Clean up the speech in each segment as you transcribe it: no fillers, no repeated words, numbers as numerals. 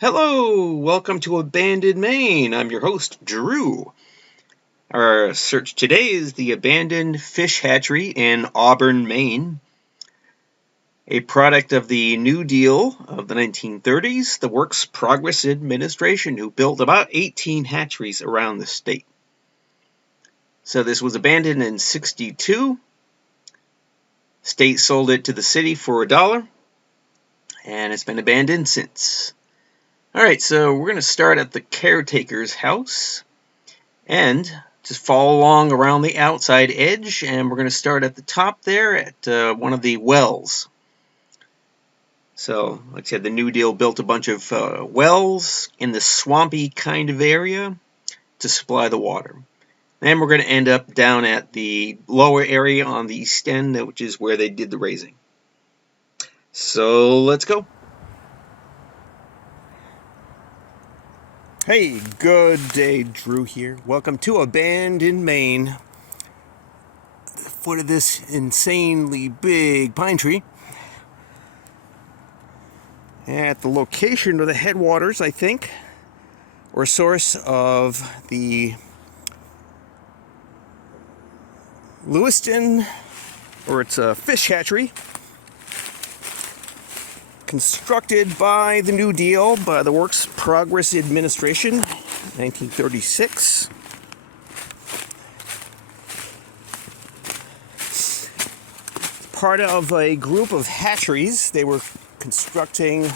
Hello, welcome to Abandoned Maine. I'm your host, Drew. Our search today is the abandoned fish hatchery in Auburn, Maine. A product of the New Deal of the 1930s, the Works Progress Administration, who built about 18 hatcheries around the state. So this was abandoned in '62. State sold it to the city for $1, and it's been abandoned since. Alright, so we're going to start at the caretaker's house and just follow along around the outside edge, and we're going to start at the top there at one of the wells. So, like I said, the New Deal built a bunch of wells in the swampy kind of area to supply the water. Then we're going to end up down at the lower area on the east end, which is where they did the raising. So, let's go. Hey, good day, Drew here. Welcome to Abandoned Maine. At the foot of this insanely big pine tree. At the location of the headwaters, I think, or source of the Lewiston, or it's a fish hatchery, constructed by the New Deal, by the Works Progress Administration, 1936. Part of a group of hatcheries they were constructing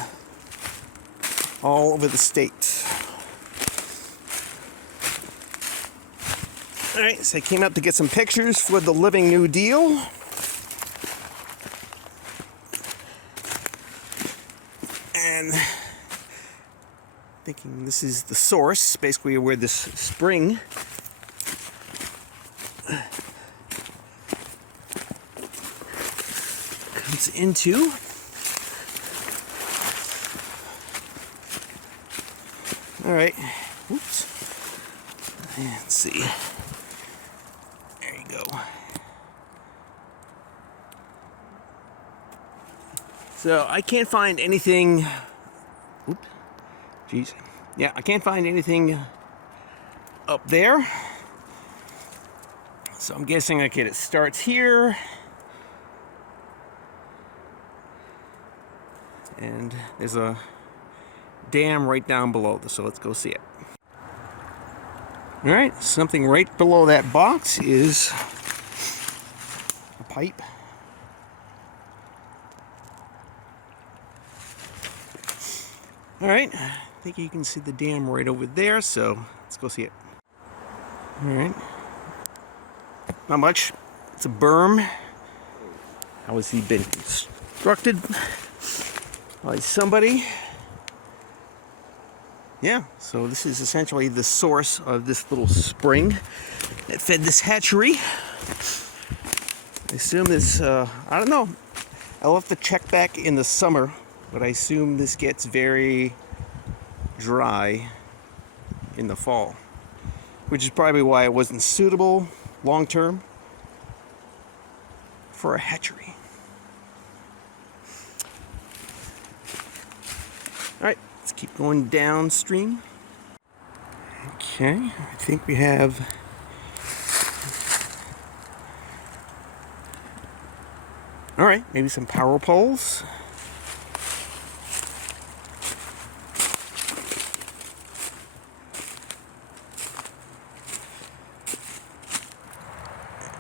all over the state. Alright, so I came up to get some pictures for the Living New Deal. And thinking this is the source, basically where this spring comes into. All right, oops. Let's see. There you go. So I can't find anything. Oops. Jeez. Yeah, I can't find anything up there. So I'm guessing, okay, it starts here. And there's a dam right down below this, so let's go see it. All right, something right below that box is a pipe. All right, I think you can see the dam right over there, so let's go see it. All right, not much. It's a berm. How has he been constructed by somebody? Yeah, so this is essentially the source of this little spring that fed this hatchery. I assume this, I don't know. I'll have to check back in the summer, but I assume this gets very dry in the fall, which is probably why it wasn't suitable long term for a hatchery. All right, let's keep going downstream. Okay, I think we have all right, maybe some power poles.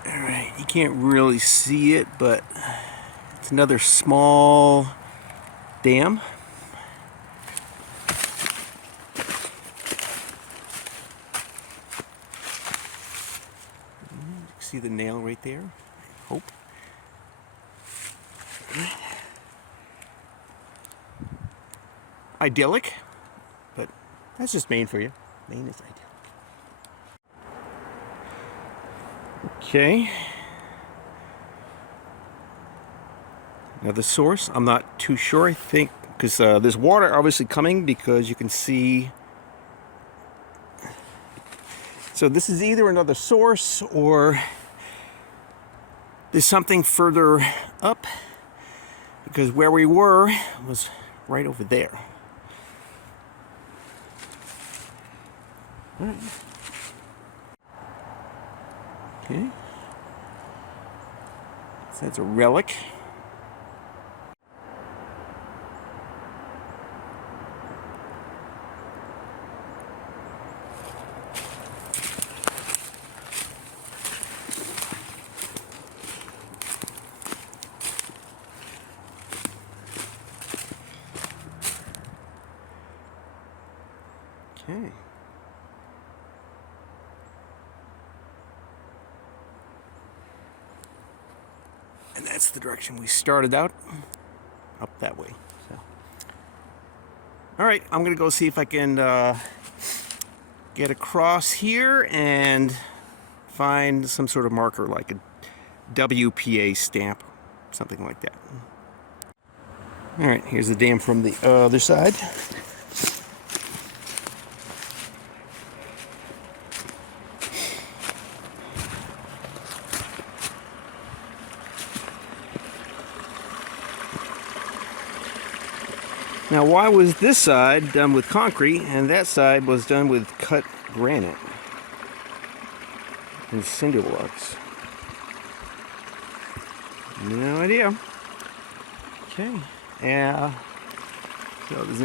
All right, you can't really see it, but it's another small dam. See the nail right there? I hope. Idyllic, but that's just Maine for you. Maine is idyllic. Okay. Another source. I'm not too sure. I think because there's water obviously coming, because you can see. So this is either another source or there's something further up, because where we were was right over there. All right. Okay. So that's a relic. Okay. And that's the direction we started out, up that way. So. All right, I'm gonna go see if I can get across here and find some sort of marker like a WPA stamp, something like that. All right, here's the dam from the other side. Now, why was this side done with concrete and that side was done with cut granite and cinder blocks? No idea. Okay. Yeah. So there's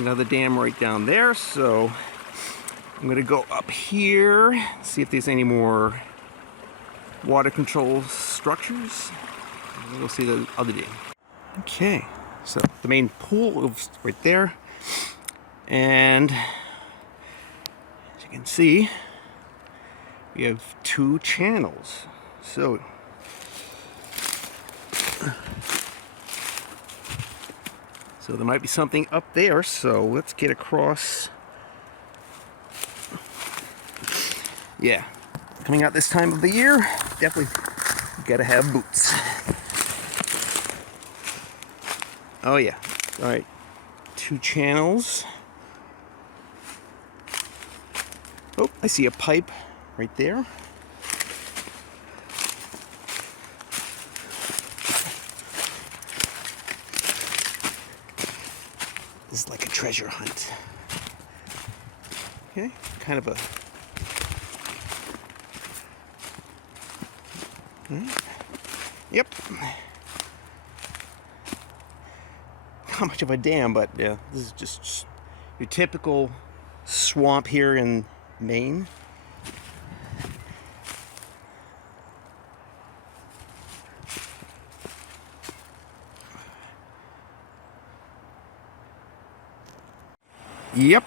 another dam right down there. So I'm gonna go up here, see if there's any more water control structures. We'll see the other dam. Okay. So the main pool is right there, and as you can see, we have 2 channels. So there might be something up there. So let's get across. Yeah, coming out this time of the year, definitely gotta have boots. Oh yeah. All right. 2 channels. Oh, I see a pipe right there. This is like a treasure hunt. Okay, kind of a... Yep. Not much of a dam, but yeah, this is just your typical swamp here in Maine. Yep.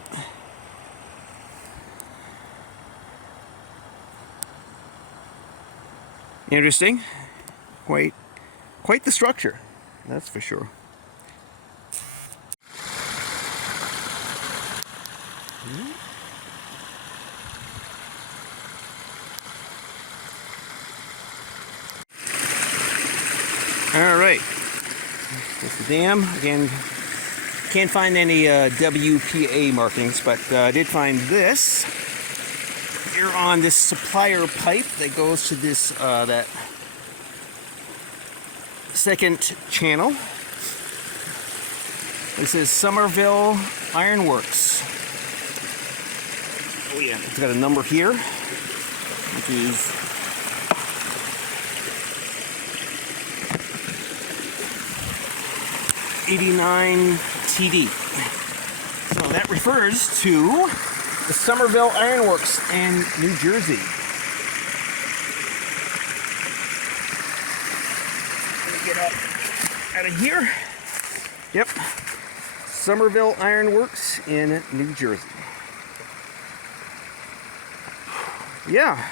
Interesting. Quite the structure, that's for sure. All right, that's the dam. Again, can't find any WPA markings, but I did find this here on this supplier pipe that goes to this that second channel. This is Somerville Ironworks. Oh yeah, it's got a number here, which is 89 TD. So that refers to the Somerville Ironworks in New Jersey. Let me get out of here. Yep, Somerville Ironworks in New Jersey. Yeah,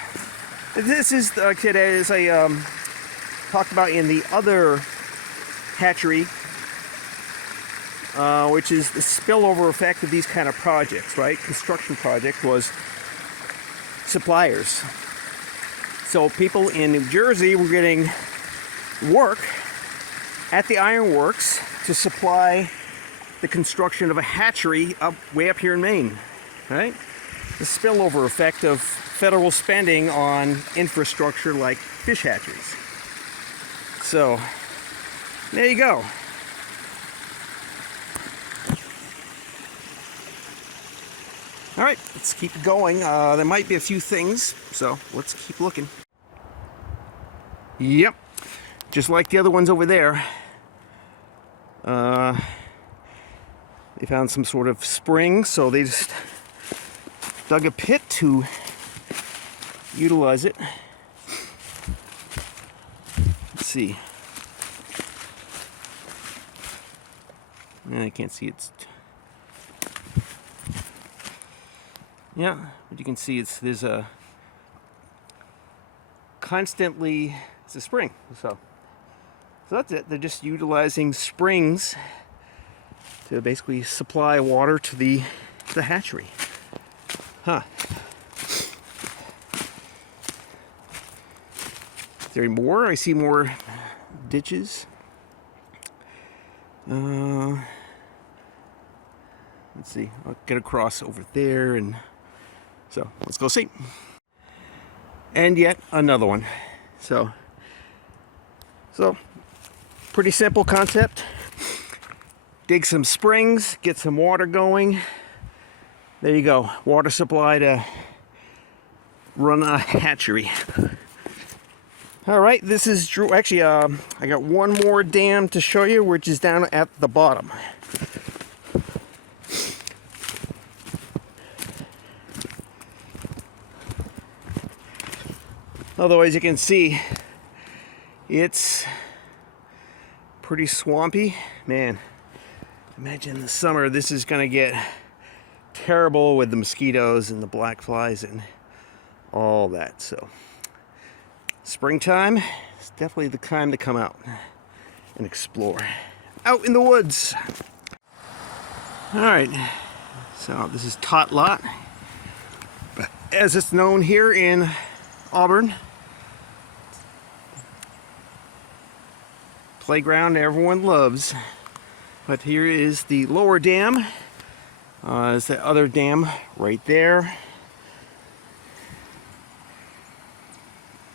this is as I talked about in the other hatchery, which is the spillover effect of these kind of projects, right? Construction project was suppliers. So people in New Jersey were getting work at the ironworks to supply the construction of a hatchery way up here in Maine, right? The spillover effect of federal spending on infrastructure like fish hatcheries. So, there you go. All right, let's keep going. There might be a few things, so let's keep looking. Yep, just like the other ones over there. They found some sort of spring, so they just dug a pit to utilize it. Let's see. I can't see it. Yeah, but you can see there's a constantly, it's a spring. So that's it. They're just utilizing springs to basically supply water to the hatchery. Huh. Is there any more? I see more ditches. Let's see. I'll get across over there, and so let's go see. And yet another one. So pretty simple concept. Dig some springs, get some water going. There you go. Water supply to run a hatchery. All right, this is Drew. Actually, I got one more dam to show you, which is down at the bottom. Although, as you can see, it's pretty swampy. Man, imagine in the summer, this is gonna get terrible with the mosquitoes and the black flies and all that. So springtime is definitely the time to come out and explore out in the woods. All right, so this is Tot Lot, as it's known here in Auburn. Playground everyone loves. But here is the lower dam. There's the other dam right there.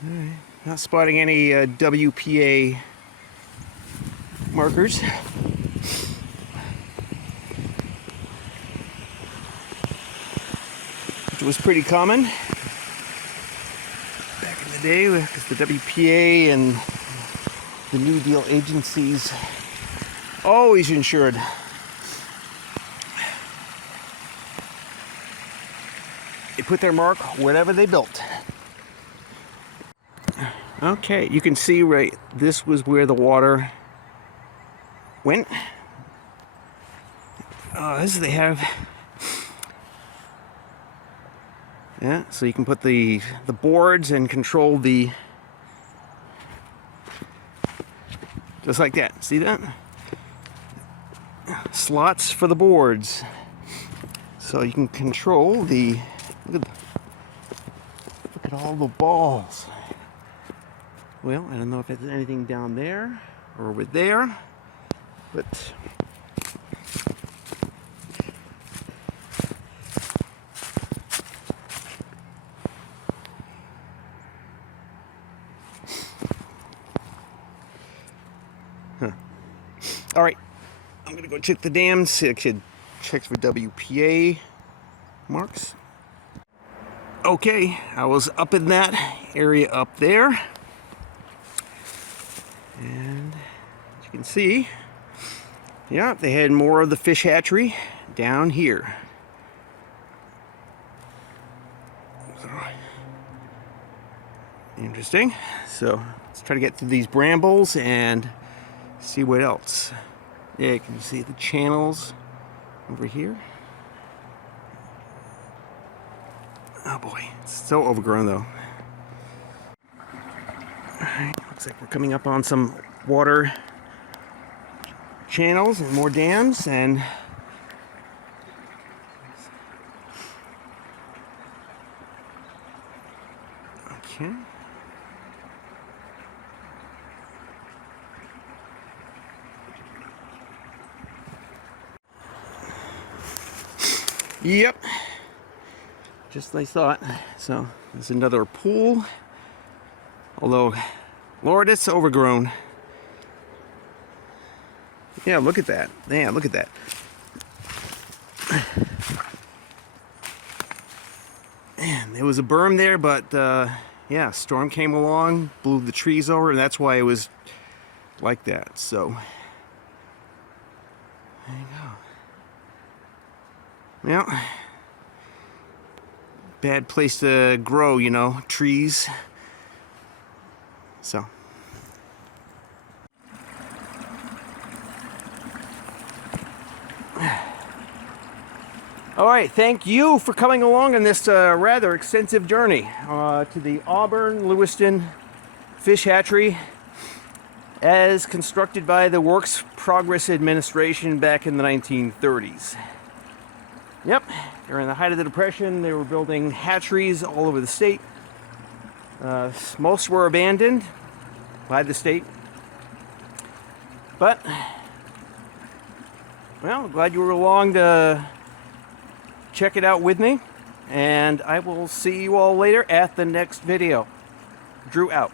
Right. Not spotting any WPA markers. Which was pretty common back in the day, because the WPA and the New Deal agencies always ensured they put their mark wherever they built. Okay, you can see right, this was where the water went. This they have. Yeah, so you can put the boards and control the, just like that. See that? Slots for the boards. So you can control the, look at all the balls. Well, I don't know if there's anything down there or over there, but all right, I'm gonna go check the dams, see if I could check for WPA marks. Okay, I was up in that area up there, and as you can see, yeah, they had more of the fish hatchery down here. So, interesting. So let's try to get through these brambles and see what else. Yeah, you can see the channels over here. Oh boy, it's so overgrown though. Alright, looks like we're coming up on some water channels and more dams, and okay. Yep, just like I thought. So there's another pool, although Lord, it's overgrown. Yeah, look at that. Yeah, look at that. And there was a berm there, but yeah, storm came along, blew the trees over, and that's why it was like that. So there you go. Yeah, bad place to grow, you know, trees. So. All right, thank you for coming along on this rather extensive journey to the Auburn Lewiston Fish Hatchery as constructed by the Works Progress Administration back in the 1930s. Yep, during the height of the Depression, they were building hatcheries all over the state. Most were abandoned by the state. But, well, glad you were along to check it out with me, and I will see you all later at the next video. Drew out.